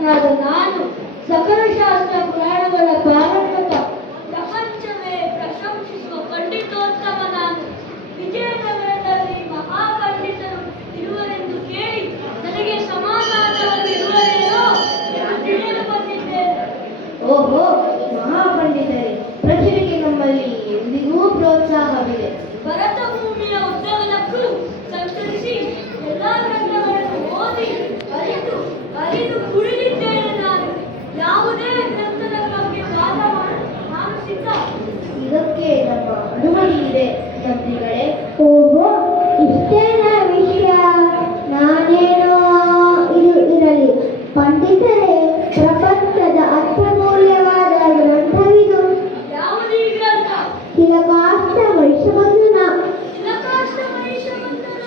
ಪಂಡಿತನಾದ ನಾನು ಸಕಲ ಶಾಸ್ತ್ರ ಪುರಾಣಗಳ ಪಾರಂಗತ ಪ್ರಪಂಚವೇ ಪ್ರಶಂಸಿಸುವ ಪಂಡಿತೋತ್ತಮ ನಾನು. ವಿಜಯನಗರದಲ್ಲಿ ಮಹಾಪಂಡಿತರು ಇರುವರೆಂದು ಕೇಳಿ ನನಗೆ ಸಮಾಧಾನವಾಗಿರುವರೇನೋ ಎಂದು ತಿಳಿಯಲು ಬಂದಿದ್ದೇನೆ. ಓಹೋ, ಮಹಾಪಂಡಿತರೇ, ಪ್ರತಿಭೆಗೆ ನಮ್ಮಲ್ಲಿ ಎಂದಿಗೂ ಪ್ರೋತ್ಸಾಹವಿದೆ. ಭರತ ಭೂಮಿಯ ಉದ್ದಗಲಕ್ಕೂ ಸಂಚರಿಸಿ ಎಲ್ಲಾ ಗ್ರಂಥಗಳನ್ನು ಓದಿ ಅರಿದು ಕುಡಿದಿದ್ದೇನೆ ನಾನು. ಯಾವುದೇ ಗ್ರಂಥದ ಬಗ್ಗೆ ವಾದ ಮಾಡಲು ನಾನು ಸಿದ್ಧ. ಇದಕ್ಕೆ ನಮ್ಮ ಅನುಮತಿ ಇದೆ ಮಂತ್ರಿಗಳೇ. ಓಹೋ, ಇಷ್ಟೇನ ವಿಷಯ? ನಾನೇನೋ ಇರಲಿ ಪಂಡಿತರೇ, ಪ್ರಪಂಚದ ಅತ್ಯಮೂಲ್ಯವಾದ ಗ್ರಂಥವಿದು. ಯಾವುದೀ ಗ್ರಂಥ? ತಿಲಕಾಷ್ಟ ವೈಷಮಂದನ. ತಿಲಕಾಷ್ಟ ವೈಷಮಂದನ?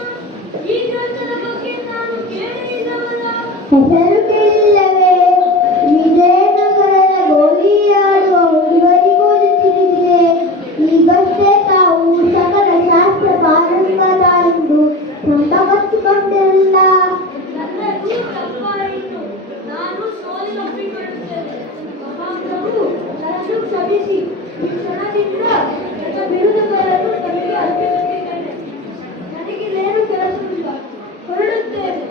ಈ ಗ್ರಂಥದ ಬಗ್ಗೆ ನಾನು ಕೇಳಿಲ್ಲವಲ್ಲ. ಹೆಸರು ಕೇಳಿಲ್ಲವೇ? ವಿಜಯನಗರದ ಗೋಲಿಯಾಡುವ ಹುಡುಗರಿಗೂ ತಿಳಿದಿದೆ. ಈಗಷ್ಟೇ ತಾವು ಸಕಲ ಶಾಸ್ತ್ರ ಪಾರಂಗತರೆಂದು ಸಂಭವಿಸಿಕೊಂಡಿರಲಿಲ್ಲ. ನನ್ನದು ತಪ್ಪಾಯಿತು. ನಾನು ಸೋಲಿನೊಪ್ಪಿಕೊಳ್ಳುತ್ತೇನೆ. ಮಹಾಪ್ರಭು, ನನ್ನನ್ನು ಕ್ಷಮಿಸಿ. ಈ ಕ್ಷಣದಿಂದ ನನ್ನ ಬಿರುದುಗಳನ್ನು ತಮಗೆ ಅರ್ಪಿಸುತ್ತಿದ್ದೇನೆ. ನನಗಿಲ್ಲೇನು ಕೆಲಸವಿಲ್ಲ, ಹೊರಡುತ್ತೇನೆ.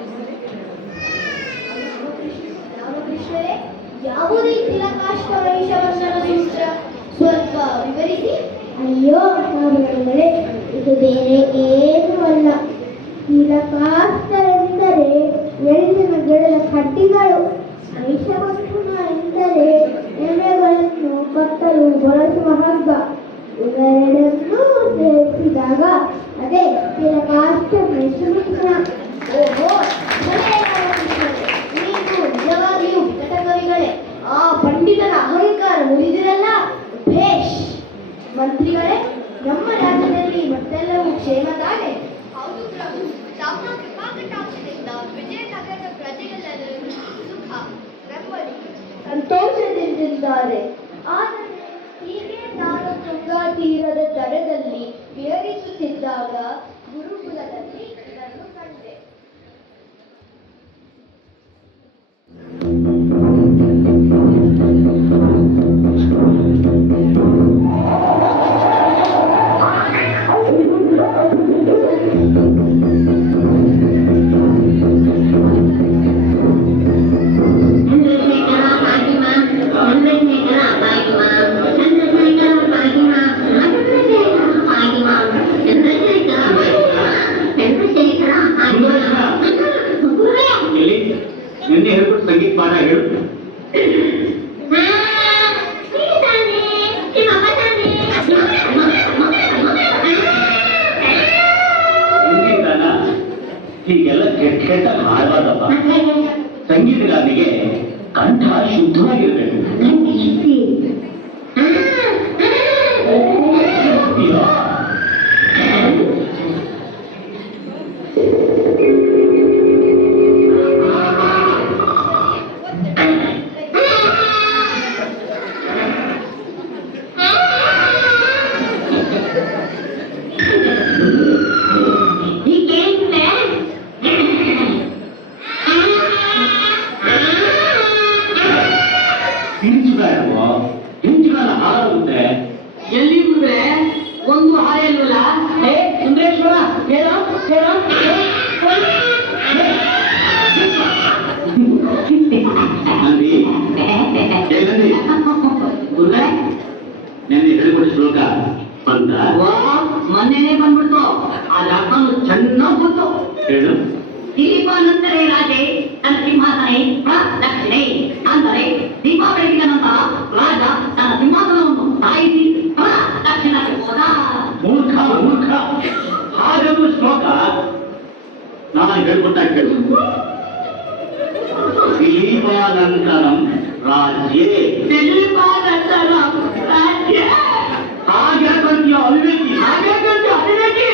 ರಾಮಕೃಷ್ಣರೇ, ಯಾವುದೇ ತಿಲಕಾಷ್ಟ ವೈಷಮಂದನ ಸೂತ್ರ ಸ್ವಲ್ಪ ವಿವರಿಸಿ. ಅಯ್ಯೋ ಸ್ವಾಮಿಗಳೇ, ಇದು ಬೇರೆ ಏನೂ ಅಲ್ಲ. ತಿಲಕಾಷ್ಟ ಎಂದರೆ ಎಳ್ಳಿನ ಗಿಡದ ಕಡ್ಡಿಗಳು. ವೈಷಮಂದನ ಎಂದರೆ ಎಲೆಗಳನ್ನು ಕಟ್ಟಲು ಬಳಸುವ ಹಗ್ಗ. ಇವೆರಡನ್ನೂ ಸೇರಿಸಿದಾಗ ಅದೇ ತಿಲಕಾಷ್ಟ ವೈಷಮಂದನ. ಓಹೋ, ನೀವು ನಿಜವಾಗಿಯೂ ವಿಕಟಕವಿಗಳೇ. ಆ ಪಂಡಿತನ ಅಹಂಕಾರ ಮುರಿದಿರಲ್ಲ. ಭೇಷ್. ಮಂತ್ರಿಗಳೇ, ನಮ್ಮ ರಾಜ್ಯದಲ್ಲಿ ಮತ್ತೆಲ್ಲವೂ ಕ್ಷೇಮ ತಾನೆ? ಹೌದು ಪ್ರಭು, ತಮ್ಮ ಕೃಪಾಕಟಾಕ್ಷದಿಂದ ವಿಜಯನಗರದ ಪ್ರಜೆಗಳೆಲ್ಲರೂ ಸುಖ ನೆಮ್ಮದಿ ಸಂತೋಷದಿಂದಿದ್ದಾರೆ. ಆದರೆ ಹೀಗೆ ನಾನು ತುಂಗಾ ತೀರದ ದಡದಲ್ಲಿ ವಿಹರಿಸುತ್ತಿದ್ದಾಗ ಗುರುಕುಲದಲ್ಲಿ ಇದನ್ನು ಕಂಡೆ. ನಿನ್ನೆ ಹೇಳ್ಬಿಟ್ಟು ಸಂಗೀತ ಪಾಠ ಹೇಳು. ಸಂಗೀತನ ಹೀಗೆಲ್ಲ ಕೆಟ್ಟ ಹಾಡಬಾರ್ದಪ್ಪ. ಸಂಗೀತಗಾರನಿಗೆ ಕಂಠ ಶುದ್ಧವಾಗಿರ್ಬೇಕು. ಹಿಂಚುಗಾಲ ಹಾರಾಗುತ್ತೆ. ಎಲ್ಲಿ ಬಿಡ್ರೆ ಒಂದು ಹಾಯಲ್ವಲ್ಲ. ಸುಂದರೇಶ್ವರ, ಹೇಳೋ ಹೇಳೋ. ನೆನ್ನೆ ಹೇಳಿಕೊಟ್ಟ ಶ್ಲೋಕ ಬಂತ? ಮೊನ್ನೆನೇ ಬಂದ್ಬಿಡ್ತು. ಆದ್ರೆ ಅರ್ಥನು ಚೆನ್ನಾಗಿ ಗೊತ್ತು. ಹೇಳು. ದೀಪಾನಂತರೇ ರಾಜೆ ತನ್ನ ಸಿಂಹಾಸನೆ ಪ್ರದಕ್ಷಿಣೆ. ಅಂದರೆ ದೀಪಾವಳಿಯ ನಂತರ ರಾಜ ತನ್ನ ಸಿಂಹಾಸನವನ್ನು ಸಾಯಿಸಿ ಪ್ರದಕ್ಷಿಣಕ್ಕೆ ಹೋದ. ಮೂರ್ಖ ಮೂರ್ಖ, ಹಾಗದು ಶ್ಲೋಕ ನಾನು ಹೇಳ್ಕೊಟ್ಟಾಗ ಕೇಳು. ದೀಪಾನಂತರಂ ರಾಜ್ಯೇ. ದೀಪಾನಂತರಂ ರಾಜ್ಯ. ಹಾಗೆ ತಂದ್ಯ ಅವಿವೇಕಿ. ಹಾಗೆ ಅವಿವೇಕಿ.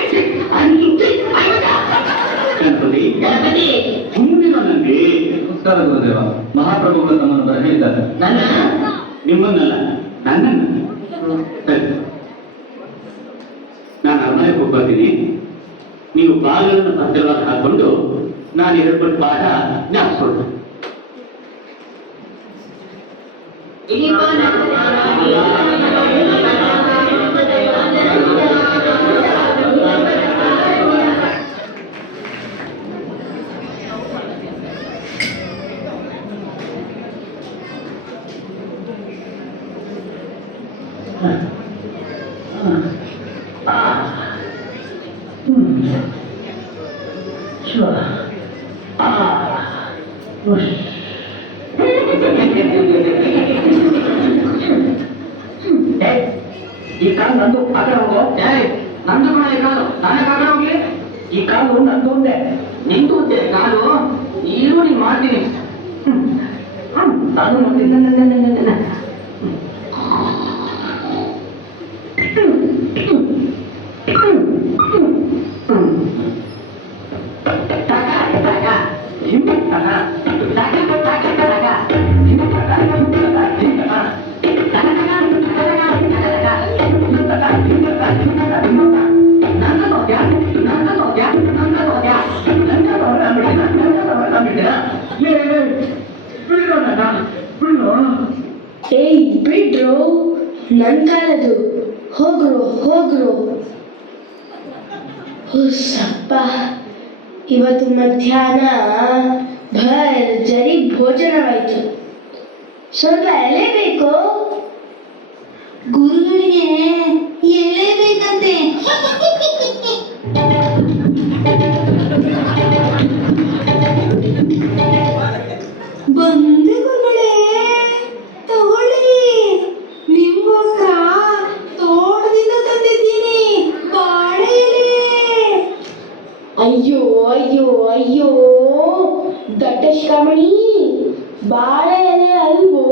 ಗಣಪತಿ ಗಣಪತಿ ಸುಮ್ಮನೆ ನನಗೆ ನಮಸ್ಕಾರ ಗುರುದೇವ. ಮಹಾಪ್ರಭುಗಳು ನಮ್ಮನ್ನು ಬರಲಿದ್ದಾರೆ. ನನ್ನ ನಿಮ್ಮನ್ನಲ್ಲ, ನನ್ನನ್ನು. ಸರಿ, ನಾನು ಅರಮನೆಗೆ ಹೋಗ್ಬರ್ತೀನಿ. ನೀವು ಬಾಗಿಲನ್ನು ಭದ್ರವಾಗಿ ಹಾಕೊಂಡು ನಾನು ಹೇಳ್ಕೊಟ್ಟು ಪಾಠ ಜ್ಞಾಪಿಸ್ಕೊಳ್ತೇನೆ. ಈ ಕಾಲು ನಂದು ಆ ಕಡೆ ಹೋಗೋ. ನಂದು ಕೂಡ ಈ ಕಾಲು ನಾನೇ ಆ ಕಡೆ ಹೋಗ್ಲಿ. ಈ ಕಾಲು ನಂದು ಒಂದೇ ನಿಂದು ಒಂದೇ ಕಾಲು. ಈರು ನೀನು ಮಾಡ್ತೀನಿ. ನಾನು ಮಾಡ್ತೀನಿ. ಏಯ್ ಬಿಡ್ರು, ನನ್ ಕಾಲದು. ಹೋಗ್ರು ಹೋಗ್ರು. ಹುಸ್ಸಪ್ಪ, ಇವತ್ತು ಮಧ್ಯಾಹ್ನ ಭರ್ಜರಿ ಭೋಜನವಾಯ್ತು. ಸ್ವಲ್ಪ ಎಲೆ ಬೇಕು? ಗುರುಗಳಿಗೆ ಎಲೆ ಬೇಕಂತೆ. ಬಂದೆ ಗುರುಗಳೇ, ತಗೊಳ್ಳಿ. ನಿಮ್ಗೋಸ್ಕರ ತೋಟದಿಂದ ತಂದಿದ್ದೀನಿ ಬಾಳೆ ಎಲೆ. ಅಯ್ಯೋ ಅಯ್ಯೋ ಅಯ್ಯೋ, ದಟ್ಟಶ್ರಮಣಿ, ಬಾಳೆ ಎಲೆ ಅಲ್ವೋ?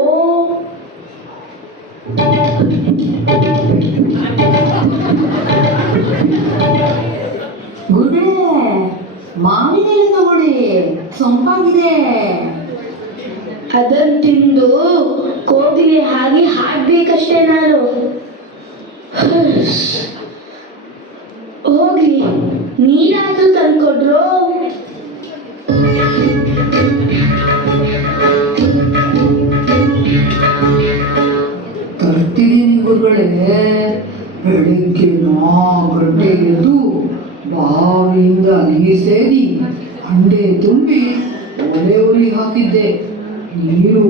ಗುರುಗಳೇ, ಮಾವಿನ ಎಲೆ ತಗೊಳ್ಳಿ, ಸೊಂಪಾಗಿದೆ. ಅದನ್ನು ತಿಂದು ಕೋಗಿಲೆ ಹಾಗೆ ಹಾಡ್ಬೇಕಷ್ಟೇ ನಾನು. ಹೋಗ್ಲಿ, ನೀನಾದ್ರೂ ತಂದ್ಕೊಡ್ರು. ತರ್ತಿದ್ದೀನಿ ಗುರುಗಳೇ. ಬೆಳಿಗ್ಗೆ 4 ಗಂಟೆ ಎದ್ದು ಬಾವಿಯಿಂದ ನೀರು ಸೇದಿ ಹಂಡೆ ತುಂಬಿ ಒಲೆ ಉರಿ ಹಾಕಿದ್ದೆ. ನೀರು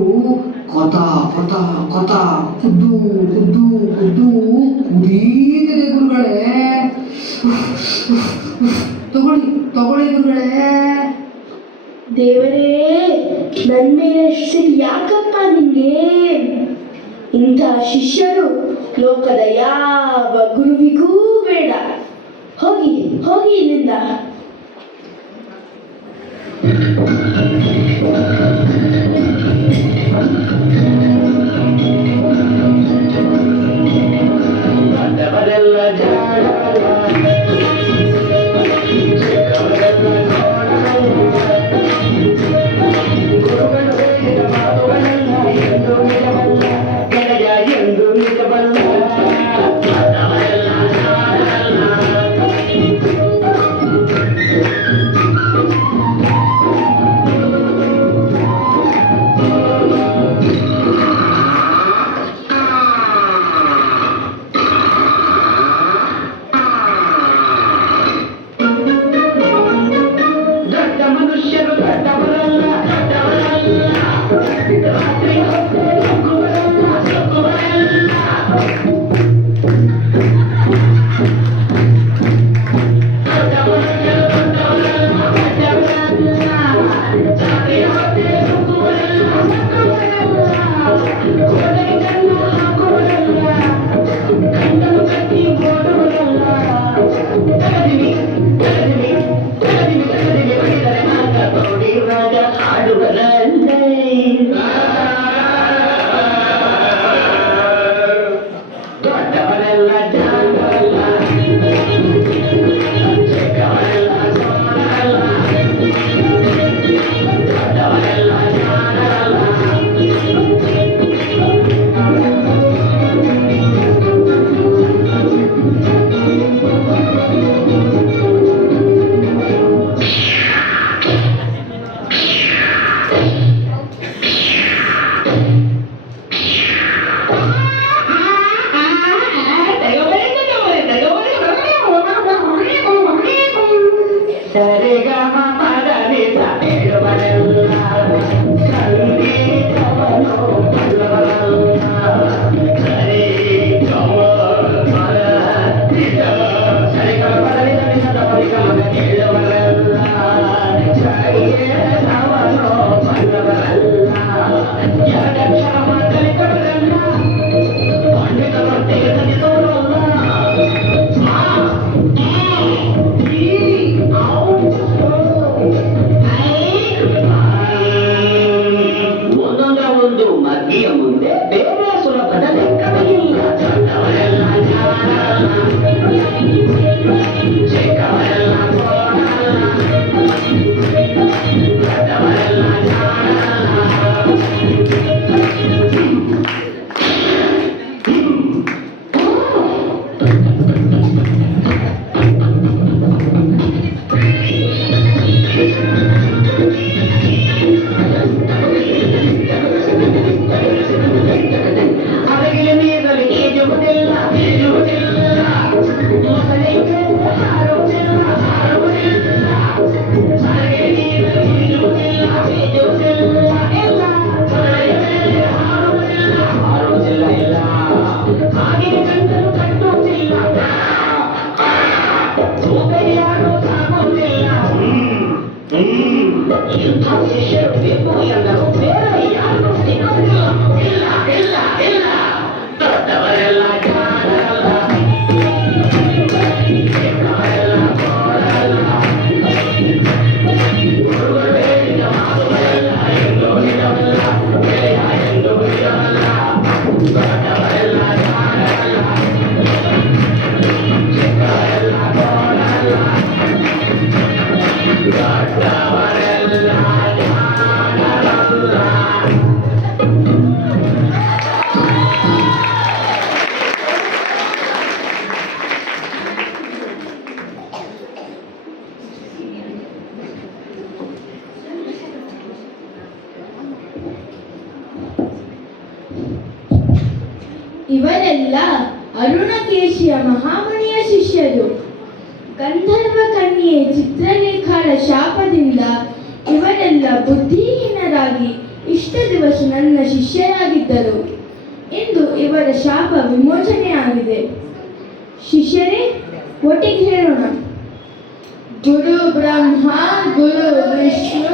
ಕೊತ ಕೊತ ಕೊತ ಕುದ್ದು ಕುದ್ದು ಕುದ್ದು ಕುದೀತಿದೆ ಗುರುಗಳೇ. ತಗೊಳ್ಳಿ ತಗೊಳ್ಳಿ ಗುರುಗಳೇ. ದೇವರೇ, ನನ್ನ ಮೇಲೆ ಸಿಟ್ಟು ಯಾಕಪ್ಪ ನಿಂಗೆ? ಇಂಥ ಶಿಷ್ಯರು ಲೋಕದ ಯಾವ ಗುರುವಿಗೂ ಬೇಡ. ಹೋಗಿ ಹೋಗಿ ಇಲ್ಲಿಂದ. ಇವರೆಲ್ಲ ಅರುಣಕೇಶಿಯ ಮಹಾಮುನಿಯ ಶಿಷ್ಯರು. ಗಂಧರ್ವ ಕನ್ಯೆ ಚಿತ್ರಲೇಖಾಳ ಶಾಪದಿಂದ ಇವರೆಲ್ಲ ಬುದ್ಧಿಹೀನರಾಗಿ ಇಷ್ಟ ದಿವಸ ನನ್ನ ಶಿಷ್ಯರಾಗಿದ್ದರು. ಇಂದು ಇವರ ಶಾಪ ವಿಮೋಚನೆಯಾಗಿದೆ. ಶಿಷ್ಯರೇ, ಒಟ್ಟಿಗೆ ಹೇಳೋಣ. ಗುರು ಬ್ರಹ್ಮ ಗುರು ವಿಷ್ಣು